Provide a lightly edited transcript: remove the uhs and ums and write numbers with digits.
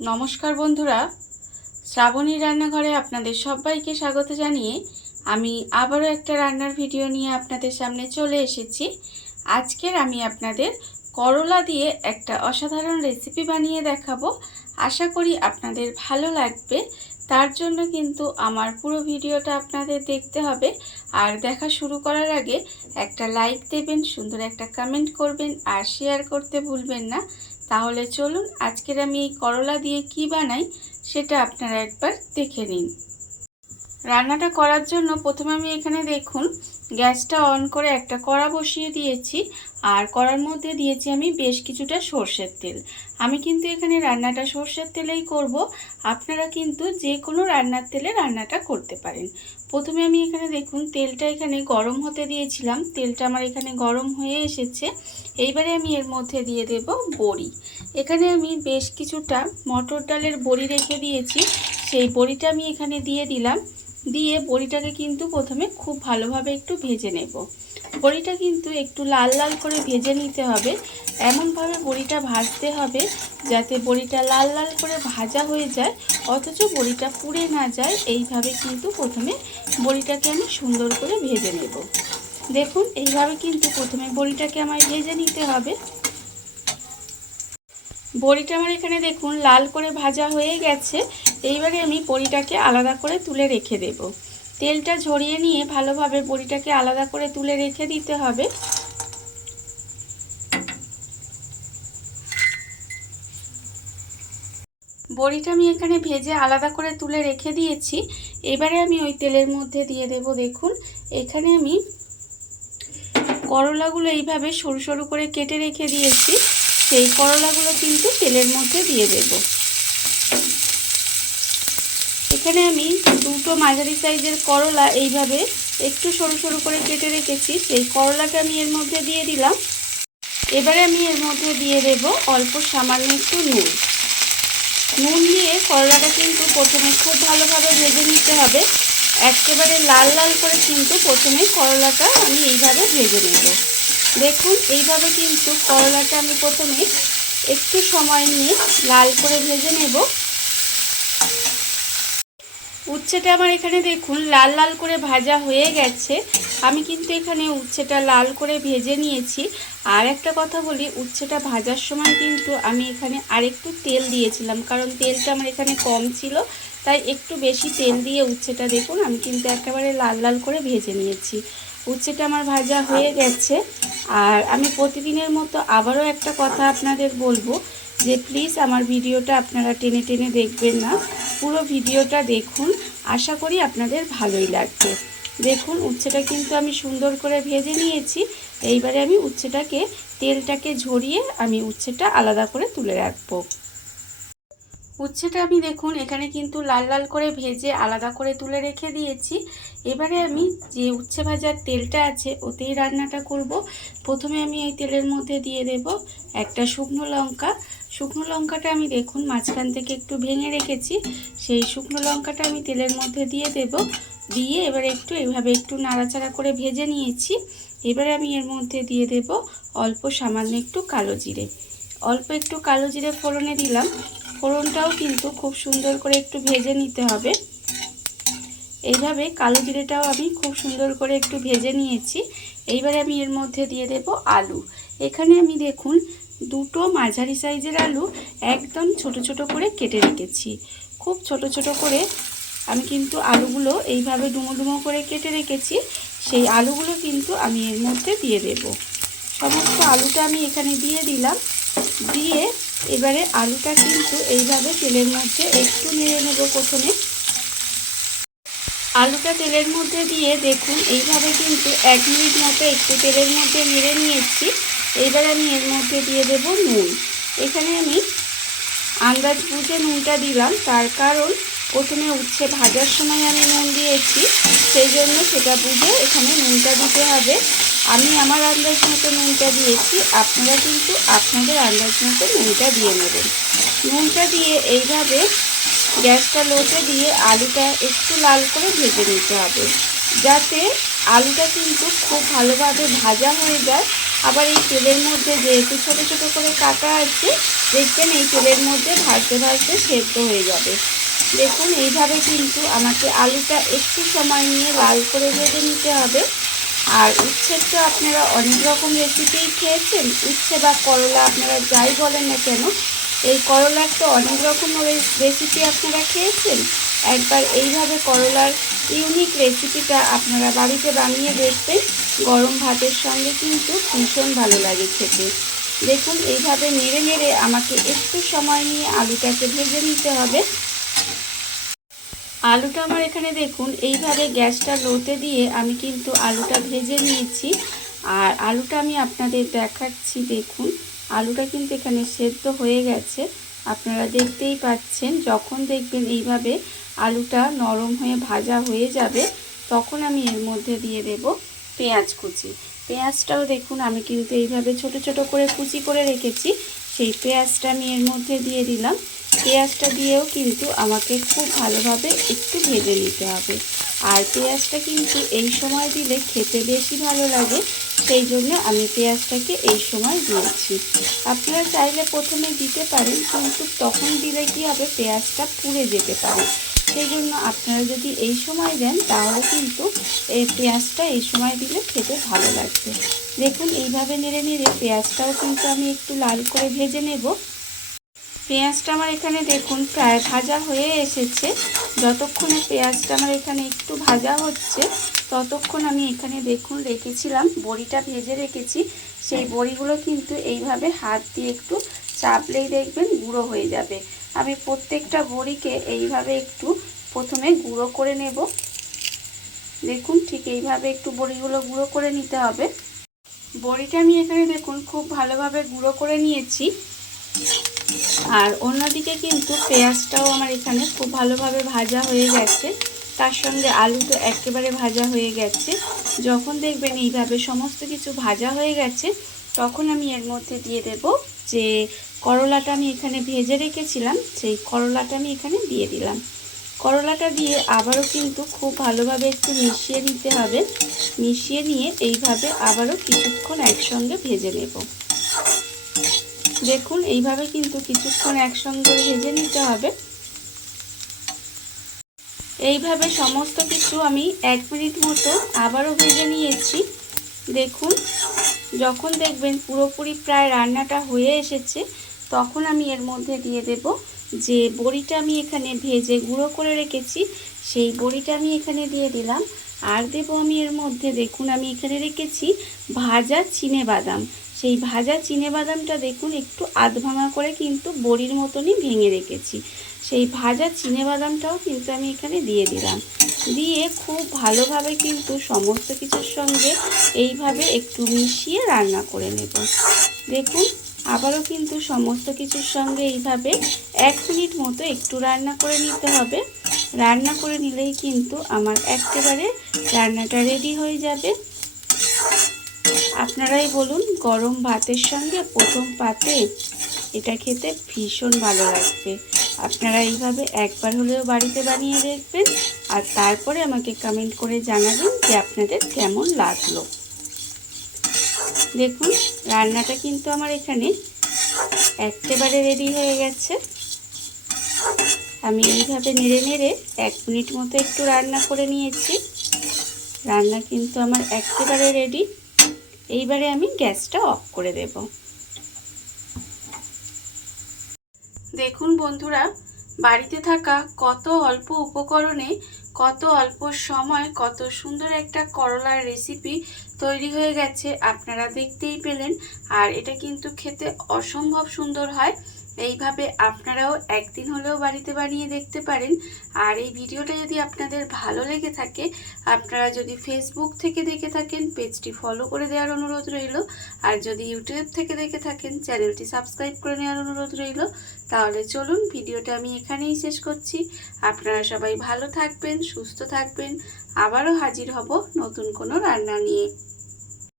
নমস্কার বন্ধুরা, শ্রাবণী রান্নাঘরে আপনাদের সবাইকে স্বাগত জানিয়ে আমি আবারও একটা রান্নার ভিডিও নিয়ে আপনাদের সামনে চলে এসেছি। আজকের আমি আপনাদের করলা দিয়ে একটা অসাধারণ রেসিপি বানিয়ে দেখাবো। আশা করি আপনাদের ভালো লাগবে। তার জন্য কিন্তু আমার পুরো ভিডিওটা আপনাদের দেখতে হবে। আর দেখা শুরু করার আগে একটা লাইক দেবেন, সুন্দর একটা কমেন্ট করবেন আর শেয়ার করতে ভুলবেন না। তাহলে চলুন আজকের আমি এই করলা দিয়ে কি বানাই সেটা আপনারা একবার দেখে নিন। রান্নাটা করার জন্য প্রথমে আমি এখানে দেখুন গ্যাসটা অন করে একটা কড়া বসিয়ে দিয়েছি। আর কড়ার মধ্যে দিয়েছি আমি বেশ কিছুটা সর্ষের তেল। আমি কিন্তু এখানে রান্নাটা সর্ষের তেলেই করব। আপনারা কিন্তু যে কোনো রান্নার তেলে রান্নাটা করতে পারেন। প্রথমে আমি এখানে দেখুন তেলটা এখানে গরম হতে দিয়েছিলাম। তেলটা আমার এখানে গরম হয়ে এসেছে। এইবারে আমি এর মধ্যে দিয়ে দেব বড়ি। এখানে আমি বেশ কিছুটা মটর ডালের বড়ি রেখে দিয়েছি, সেই বড়িটা আমি এখানে দিয়ে দিলাম। দিয়ে বড়িটাকে কিন্তু প্রথমে খুব ভালোভাবে একটু ভেজে নেব। বড়িটা কিন্তু একটু লাল লাল করে ভেজে নিতে হবে। এমনভাবে বড়িটা ভাজতে হবে যাতে বড়িটা লাল লাল করে ভাজা হয়ে যায়, অথচ বড়িটা পুড়ে না যায়। এইভাবে কিন্তু প্রথমে বড়িটাকে আমি সুন্দর করে ভেজে নেব। দেখুন এইভাবে কিন্তু প্রথমে বড়িটাকে আমায় ভেজে নিতে হবে। বড়িটা আমার এখানে দেখুন লাল করে ভাজা হয়ে গেছে। এইবারে আমি বড়িটাকে আলাদা করে তুলে রেখে দেব। তেলটা ঝরিয়ে নিয়ে ভালোভাবে বড়িটাকে আলাদা করে তুলে রেখে দিতে হবে। বড়িটা আমি এখানে ভেজে আলাদা করে তুলে রেখে দিয়েছি। এবারে আমি ওই তেলের মধ্যে দিয়ে দেব। দেখুন এখানে আমি করলাগুলো এইভাবে সরু সরু করে কেটে রেখে দিয়েছি। সেই করলাগুলো কিন্তু তেলের মধ্যে দিয়ে দেব। এখানে আমি দুটো মাঝারি সাইজের করলা এইভাবে একটু সরু সরু করে কেটে রেখেছি, সেই করলাটা আমি এর মধ্যে দিয়ে দিলাম। এবারে আমি এর মধ্যে দিয়ে দেব অল্প সামান্য একটু নুন। নুন দিয়ে করলাটা কিন্তু প্রথমে খুব ভালোভাবে ভেজে নিতে হবে। একেবারে লাল লাল করে কিন্তু প্রথমে করলাটা আমি এইভাবে ভেজে নেব। দেখুন এইভাবে কিন্তু করলাটা আমি প্রথমে একটু সময় নিয়ে লাল করে ভেজে নেব। উচ্ছেটা আমার এখানে দেখুন লাল লাল করে ভাজা হয়ে গেছে। আমি কিন্তু এখানে উচ্ছেটা লাল করে ভেজে নিয়েছি। আর একটা কথা বলি, উচ্ছেটা ভাজার সময় কিন্তু আমি এখানে আরেকটু তেল দিয়েছিলাম, কারণ তেলটা আমার এখানে কম ছিল, তাই একটু বেশি তেল দিয়ে উচ্ছেটা দেখুন আমি কিন্তু একেবারে লাল লাল করে ভেজে নিয়েছি। উচ্ছেটা আমার ভাজা হয়ে গেছে। আর আমি প্রতিদিনের মতো আবারও একটা কথা আপনাদের বলবো যে প্লিজ আমার ভিডিওটা আপনারা টেনে টেনে দেখবেন না, পুরো ভিডিওটা দেখুন। আশা করি আপনাদের ভালোই লাগবে। দেখুন উচ্ছেটা কিন্তু আমি সুন্দর করে ভেজে নিয়েছি। এইবারে আমি উচ্ছেটাকে তেলটাকে ঝরিয়ে আমি উচ্ছেটা আলাদা করে তুলে রাখবো। উচ্ছেটা আমি দেখুন এখানে কিন্তু লাল লাল করে ভেজে আলাদা করে তুলে রেখে দিয়েছি। এবারে আমি যে উচ্ছে ভাজার তেলটা আছে ওতেই রান্নাটা করব। প্রথমে আমি এই তেলের মধ্যে দিয়ে দেব একটা শুকনো লঙ্কা। শুকনো লঙ্কাটা আমি দেখুন মাঝখান থেকে একটু ভেঙে রেখেছি, সেই শুকনো লঙ্কাটা আমি তেলের মধ্যে দিয়ে দেব। দিয়ে এবারে একটু এইভাবে একটু নাড়াচাড়া করে ভেজে নিয়েছি। এবারে আমি এর মধ্যে দিয়ে দেব অল্প সামান্য একটু কালো জিরে। অল্প একটু কালো জিরে ফোড়নে দিলাম। ফোড়নটাও কিন্তু খুব সুন্দর করে একটু ভেজে নিতে হবে। এইভাবে কালো জিরেটাও আমি খুব সুন্দর করে একটু ভেজে নিয়েছি। এইবারে আমি এর মধ্যে দিয়ে দেব আলু। এখানে আমি দেখুন দুটো মাঝারি সাইজের আলু একদম ছোট ছোট করে কেটে রেখেছি। খুব ছোট ছোট করে আমি কিন্তু আলুগুলো এইভাবে ডুমো ডুমো করে কেটে রেখেছি। সেই আলুগুলো কিন্তু আমি এর মধ্যে দিয়ে দেব। সমস্ত আলুটা আমি এখানে দিয়ে দিলাম। দিয়ে এবারে আলুটা কিন্তু এইভাবে তেলের মধ্যে একটু নেড়ে নেব। প্রথমে আলুটা তেলের মধ্যে দিয়ে দেখুন এইভাবে কিন্তু 1 মিনিট মতো একটু তেলের মধ্যে নেড়ে নিয়েছি। এইবার আমি এর মধ্যে দিয়ে দেব নুন। এখানে আমি আন্দাজ বুঝে নুনটা দিলাম, তার কারণ প্রথমে উচ্ছে ভাজার সময় আমি নুন দিয়েছি, সেই জন্য সেটা বুঝে এখানে নুনটা দিতে হবে। আমি আমার আন্দাজ মতো নুনটা দিয়েছি, আপনারা কিন্তু আপনাদের আন্দাজ মতো নুনটা দিয়ে নেবেন। নুনটা দিয়ে এইভাবে গ্যাসটা লোতে দিয়ে আলুটা একটু লাল করে ভেজে নিতে হবে, যাতে আলুটা কিন্তু খুব ভালোভাবে ভাজা হয়ে যায় আবার এই তেলের মধ্যে যেহেতু ছোটো ছোটো করে কাটা আছে, দেখবেন এই তেলের মধ্যে ভাজতে ভাজতে সেদ্ধ হয়ে যাবে। দেখুন এইভাবে কিন্তু আমাকে আলুটা একটু সময় নিয়ে লাল করে ভেজে নিতে হবে। আর উচ্ছের তো আপনারা অনেক রকম রেসিপিই খেয়েছেন, উচ্ছে বা করলা আপনারা যাই বলেন না কেন, এই করলার তো অনেক রকম রেসিপি আপনারা খেয়েছেন। একবার এইভাবে করলার ইউনিক রেসিপিটা আপনারা বাড়িতে বানিয়ে দেখবেন, গরম ভাতের সঙ্গে কিন্তু ভীষণ ভালো লাগে খেতে। দেখুন এইভাবে নেড়ে নেড়ে আমাকে একটু সময় নিয়ে আলুটাকে ভেজে নিতে হবে। আলুটা আমার এখানে দেখুন এইভাবে গ্যাসটা লোতে দিয়ে আমি কিন্তু আলুটা ভেজে নিয়েছি। আর আলুটা আমি আপনাদের দেখাচ্ছি, দেখুন আলুটা কিন্তু এখানে সেদ্ধ হয়ে গেছে, আপনারা দেখতেই পাচ্ছেন। যখন দেখবেন এইভাবে আলুটা নরম হয়ে ভাজা হয়ে যাবে, তখন আমি এর মধ্যে দিয়ে দেব পেঁয়াজ কুচি। পেঁয়াজটাও দেখুন আমি কিন্তু এইভাবে ছোট ছোট করে কুচি করে রেখেছি, সেই পেঁয়াজটা আমি এর মধ্যে দিয়ে দিলাম। পেঁয়াজটা দিয়েও কিন্তু আমাকে খুব ভালোভাবে একটু ভেজে নিতে হবে। আর পেঁয়াজটা কিন্তু এই সময় দিলে খেতে বেশি ভালো লাগে, সেই জন্য আমি পেঁয়াজটাকে এই সময় দিয়েছি। আপনারা চাইলে প্রথমে দিতে পারেন, কিন্তু তখন দিলে কি হবে, পেঁয়াজটা পুড়ে যেতে পারে। সেই জন্য আপনারা যদি এই সময় দেন তাহলে কিন্তু এই পেঁয়াজটা এই সময় দিলে খেতে ভালো লাগবে। দেখুন এইভাবে নেড়ে নেড়ে পেঁয়াজটাও কিন্তু আমি একটু লাল করে ভেজে নেব। পেঁয়াজটা আমার এখানে দেখুন প্রায় ভাজা হয়ে এসেছে। যতক্ষণে পেঁয়াজটা আমার এখানে একটু ভাজা হচ্ছে, ততক্ষণ আমি এখানে দেখুন রেখেছিলাম বড়িটা ভেজে রেখেছি। সেই বড়িগুলো কিন্তু এইভাবে হাত দিয়ে একটু চাপলেই দেখবেন গুঁড়ো হয়ে যাবে। আমি প্রত্যেকটা বড়িকে এইভাবে একটু প্রথমে গুঁড়ো করে নেব। দেখুন ঠিক এইভাবে একটু বড়িগুলো গুঁড়ো করে নিতে হবে। বড়িটা আমি এখানে দেখুন খুব ভালোভাবে গুঁড়ো করে নিয়েছি। আর অন্যদিকে কিন্তু পেঁয়াজটাও আমার এখানে খুব ভালোভাবে ভাজা হয়ে গেছে, তার সঙ্গে আলু তো একেবারে ভাজা হয়ে গেছে। যখন দেখবেন এইভাবে সমস্ত কিছু ভাজা হয়ে গেছে, তখন আমি এর মধ্যে দিয়ে দেব যে করলাটা আমি এখানে ভেজে রেখেছিলাম, সেই করলাটা আমি এখানে দিয়ে দিলাম। করলাটা দিয়ে আবারও কিন্তু খুব ভালোভাবে একটু মিশিয়ে নিতে হবে। মিশিয়ে নিয়ে এইভাবে আবারও কিছুক্ষণ একসঙ্গে ভেজে নেব। দেখুন এইভাবে কিন্তু কিছুক্ষণ একসঙ্গে ভেজে নিতে হবে। এইভাবে সমস্ত কিছু আমি 1 মিনিট মতো আবারও ভেজে নিয়েছি। দেখুন যখন দেখবেন পুরোপুরি প্রায় রান্নাটা হয়ে এসেছে, তখন আমি এর মধ্যে দিয়ে দেব যে বড়িটা আমি এখানে ভেজে গুঁড়ো করে রেখেছি, সেই বড়িটা আমি এখানে দিয়ে দিলাম। আর দেব আমি এর মধ্যে, দেখুন আমি এখানে রেখেছি ভাজা চিনেবাদাম। সেই ভাজা চিনেবাদামটা দেখুন একটু আধ ভাঙা করে কিন্তু বড়ির মতনই ভেঙে রেখেছি, সেই ভাজা চিনেবাদামটাও কিন্তু আমি এখানে দিয়ে দিলাম। দিয়ে খুব ভালোভাবে কিন্তু সমস্ত কিছুর সঙ্গে এইভাবে একটু মিশিয়ে রান্না করে নেব। দেখুন আবারও কিন্তু সমস্ত কিছুর সঙ্গে এইভাবে 1 মিনিট মতো একটু রান্না করে নিতে হবে। রান্না করে নিলেই কিন্তু আমার একেবারে রান্নাটা রেডি হয়ে যাবে। আপনারাই বলুন, গরম ভাতের সঙ্গে প্রথম পাতে এটা খেতে ভীষণ ভালো লাগবে। আপনারা এইভাবে একবার হলেও বাড়িতে বানিয়ে দেখবেন, আর তারপরে আমাকে কমেন্ট করে জানাবেন যে আপনাদের কেমন লাগলো। দেখুন রান্নাটা কিন্তু আমার এখানে একেবারে রেডি হয়ে গেছে। আমি এইভাবে নেড়ে নেড়ে 1 মিনিট মতো একটু রান্না করে নিয়েছি। রান্না কিন্তু আমার একেবারে রেডি। এইবারে আমি গ্যাসটা অফ করে দেব। দেখুন বন্ধুরা, বাড়িতে থাকা কত অল্প উপকরণে কত অল্প সময় কত সুন্দর একটা করলার রেসিপি তৈরি হয়ে গেছে, আপনারা দেখতেই পেলেন। আর এটা কিন্তু খেতে অসম্ভব সুন্দর হয়। এইভাবে আপনারাও একদিন হলেও বাড়িতে বানিয়ে দেখতে পারেন। আর এই ভিডিওটা যদি আপনাদের ভালো লেগে থাকে, আপনারা যদি ফেসবুক থেকে দেখে থাকেন পেজটি ফলো করে দেওয়ার অনুরোধ রইল। আর যদি ইউটিউব থেকে দেখে থাকেন চ্যানেলটি সাবস্ক্রাইব করে নেওয়ার অনুরোধ রইল। তাহলে চলুন ভিডিওটা আমি এখানেই শেষ করছি। আপনারা সবাই ভালো থাকবেন, সুস্থ থাকবেন। আবারও হাজির হব নতুন কোনো রান্না নিয়ে।